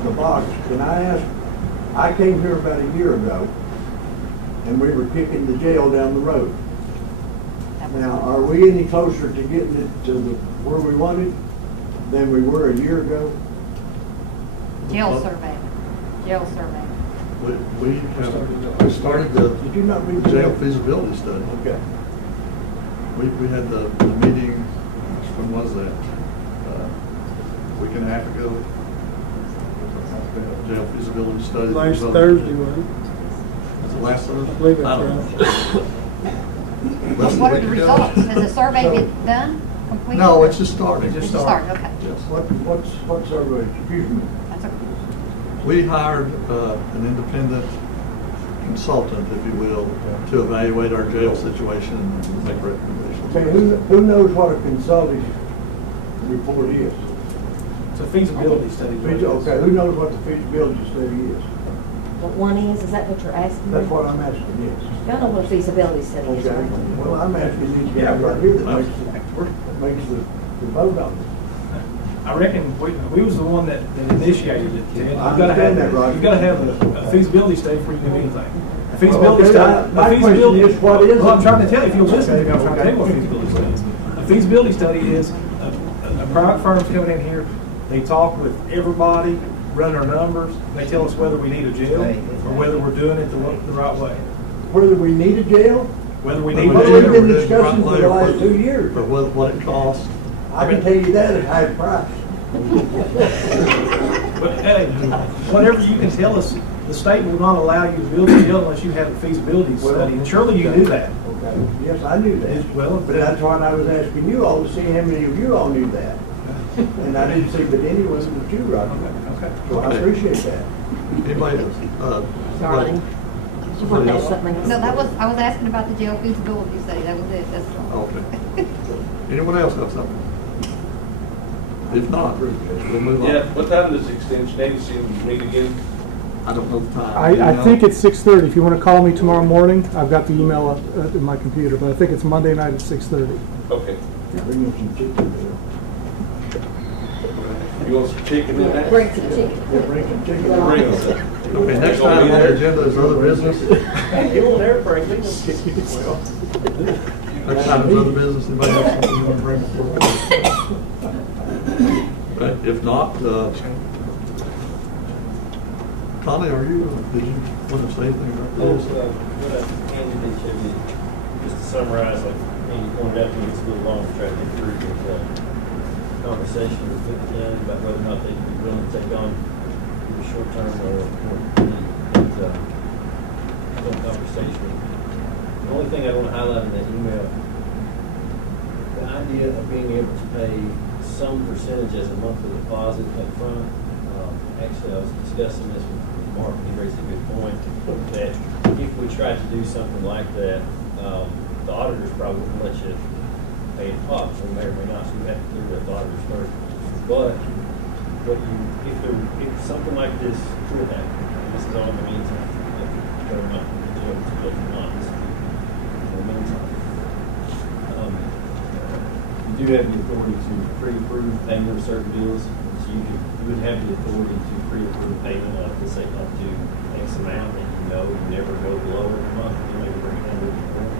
the box, can I ask, I came here about a year ago, and we were kicking the jail down the road. Now, are we any closer to getting it to where we wanted than we were a year ago? Jail survey. Jail survey. We started the Did you not read the jail feasibility study. Okay. We had the meeting, when was that? A week and a half ago. Jail feasibility study. Last Thursday, wasn't it? Was it last Thursday? I believe that's don't right. know. What are the results? Has the survey been done? Completed? No, it's just starting. It's just started, okay. Yes. What's survey? Excuse me. That's okay. We hired an independent consultant, if you will, to evaluate our jail situation and make recommendations. Okay, who knows what a consulting report is? It's a feasibility study. Okay, who knows what the feasibility study is? What one is that what you're asking? That's what I'm asking, yes. Y'all know what a feasibility study is, Okay, right? well, I'm asking these guys right here that makes the vote on it. I reckon we was the one that initiated it. Ted. I understand that, right. You've got to have a feasibility study before you can do anything. A feasibility Okay, study. my question is, what is it? Well, I'm trying to tell you, if you'll listen to me, I'm trying to tell you what a feasibility study is. A feasibility study is a private firm's coming in here, they talk with everybody, run our numbers, they tell us whether we need a jail or whether we're doing it the right way. Whether we need a jail? Whether we need a What jail. we've been discussing for the last 2 years. But what it costs. I can tell you that at high price. But hey, whatever you can tell us, the state will not allow you to build a jail unless you have a feasibility study, and surely you knew that. Okay. Yes, I knew that. Well, but that's why I was asking you all to see how many of you all knew that. And I didn't see but anyone but you, Roger. Okay. So I appreciate that. Anybody else? Darling. You want to ask something else? No, I was asking about the jail feasibility study. That was it. That's all. Okay. Anyone else have something? If not, we'll move on. Yeah, what time does extension agency meet again? I don't know the time. I think it's 6:30. If you want to call me tomorrow morning, I've got the email up in my computer, but I think it's Monday night at 6:30. Okay. Bring them some chicken. You want some chicken in that? Bring some chicken. Yeah, bring some chicken. Bring some. Okay, next item on the agenda is other business. You won't ever bring me. Next item is other business. Anybody have something you want to bring forward? Right, if not, Connie, did you want to say anything about this? What I handed each of you, just to summarize, like Andy pointed out to me, it's a little long to try to get through the conversation with the county about whether or not they'd be willing to take on either short-term or more conversation with The only thing I want to highlight in that email, the idea of being able to pay some percentage as a monthly deposit up front. Actually, I was discussing this with Mark, and he raised a good point, that if we tried to do something like that, the auditors probably wouldn't let you pay it off, so we may or may not, so we have to clear with the auditors first. But if something like this could happen, and this is all in the meantime, whether or not the jail is built or not, this is in the meantime. You do have the authority to pre-approve payment of certain bills, so you would have the authority to pre-approve payment of, let's say, up to X amount, and you know you never go below it a month, you maybe bring it down a little bit more,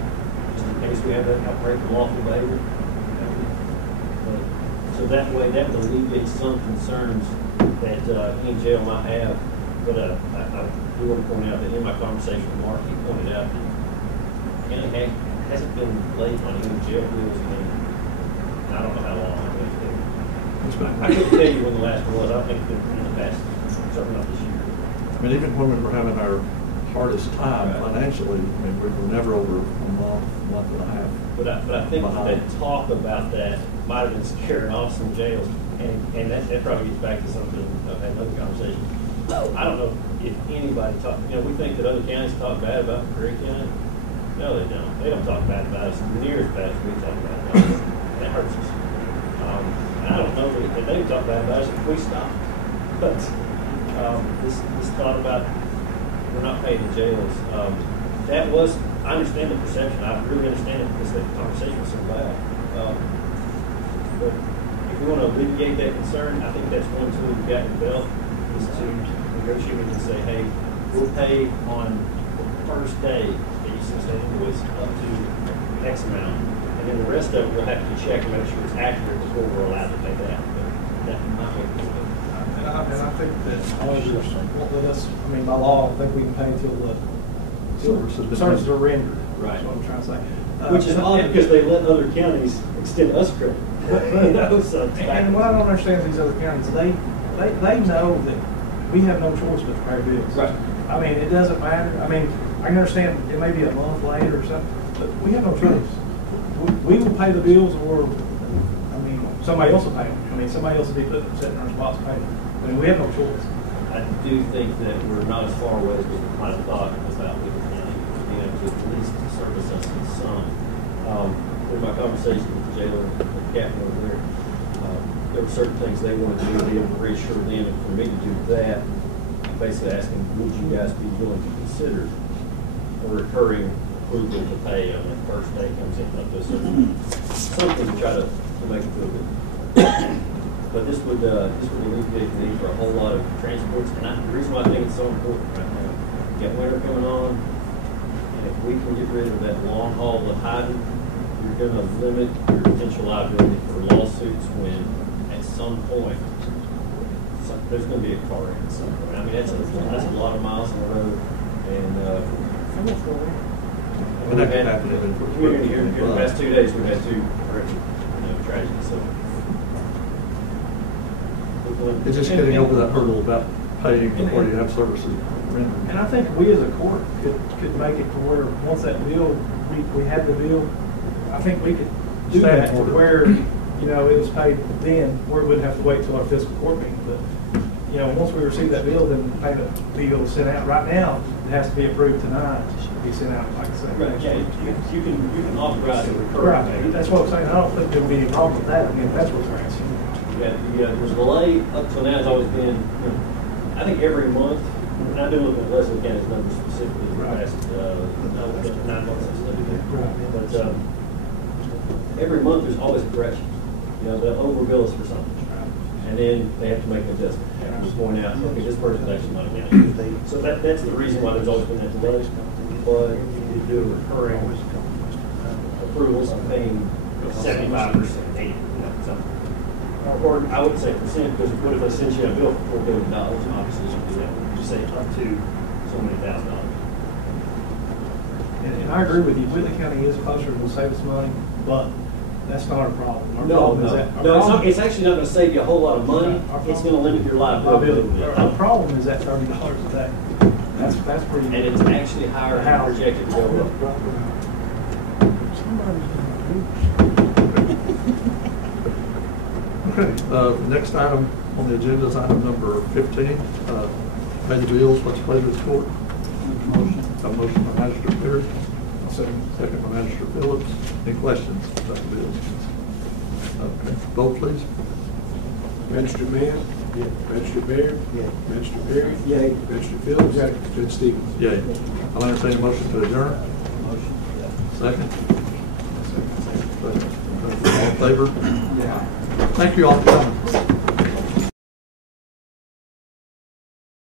just in case we have that outbreak of lawful behavior. So that way, that would alleviate some concerns that any jail might have. But I do want to point out that in my conversation with Mark, he pointed out that the county hasn't been late on any jail bills in I don't know how long. I couldn't tell you when the last one was. I think it's been in the past, certainly not this year. I mean, even when we were having our hardest time financially, I mean, we were never over a month and a half. But I think that talk about that might have been scaring off some jails, and that probably gets back to something I've had another conversation. I don't know if anybody we think that other counties talk bad about McCreary County. No, they don't. They don't talk bad about us near as bad as we talk about us. That hurts us. And I don't know that they talk bad about us if we stop. But this thought about we're not paying the jails, that was, I understand the perception. I really understand it because the conversation was so bad. But if we want to alleviate that concern, I think that's one tool we've got in the belt, is to negotiate and say, hey, we'll pay on the first day that you send invoice up to X amount. And then the rest of it, we'll have to check and make sure it's accurate before we're allowed to pay that. But that might make it. And I think that auditors won't let us, I mean, by law, I think we can pay until the services are rendered. Right. That's what I'm trying to say. Which is odd because they let other counties extend us credit. So and what I don't understand is these other counties, they know that we have no choice but to pay bills. Right. I mean, it doesn't matter. I mean, I can understand it may be a month later or something, but we have no choice. We will pay the bills, or I mean, somebody else will pay them. I mean, somebody else will be sitting in our spots paying. I mean, we have no choice. I do think that we're not as far away as we might have thought about Lincoln County, being able to at least service us in some. In my conversation with the jailer and the captain over there were certain things they wanted to do to be able to reassure them, and for me to do that, I'm basically asking, would you guys be willing to consider a recurring approval to pay on the first day comes in up to a certain something to try to make it feel good. But this would alleviate the need for a whole lot of transports, and the reason why I think it's so important right now, you got winter coming on, and if we can get rid of that long haul of hiding, you're going to limit your potential liability for lawsuits when at some point there's going to be a car in at some point. I mean, that's a lot of miles on the road, and we've had community here in the past 2 days, we've had two tragedies. So it's just getting over that hurdle about paying before you have services rendered. And I think we as a court could make it to where once that bill, we had the bill, I think we could do that to where, it was paid then, where we wouldn't have to wait till our fiscal court meeting. But, once we receive that bill, then the payment bill is sent out. Right now, it has to be approved tonight, be sent out, like I said. Right, yeah, you can authorize a recurring payment. Right, that's what I'm saying. I don't think there'll be any problem with that. I mean, that's what we're asking. There's a delay up till now has always been, I think every month, and I've been looking at Leslie County's numbers specifically for the past 9 months since I've been here. But every month there's always a correction. They'll overbill us for something. And then they have to make an adjustment. And just point out, okay, this person's actually not a county. So that's the reason why there's always been that delay. But if you do recurring approvals, I'm paying 75%, 80%, something. Or I would say percent, because what if I send you a bill for $4 billion? Obviously, you do that. You say up to so many $1,000. And I agree with you. Whitley County is closer to save us money, but that's not our problem. It's actually not going to save you a whole lot of money. It's going to limit your liability. Our problem is that $30 a day. That's pretty. And it's actually higher than projected to go up. Okay, next item on the agenda is item number 15. Pay the bills. What's the pleasure of the court? Motion. A motion by Magistrate Perry, Second. second by Magistrate Phillips. Any questions about the bills? Okay, vote please. Magistrate Mann? Yay. Magistrate Baird? Yay. Magistrate Perry? Yay. Magistrate Phillips? Yay. Judge Stevens? Yay. I'll entertain a motion to adjourn. Motion. Second? Second. All in favor? Yeah. Thank you all for coming.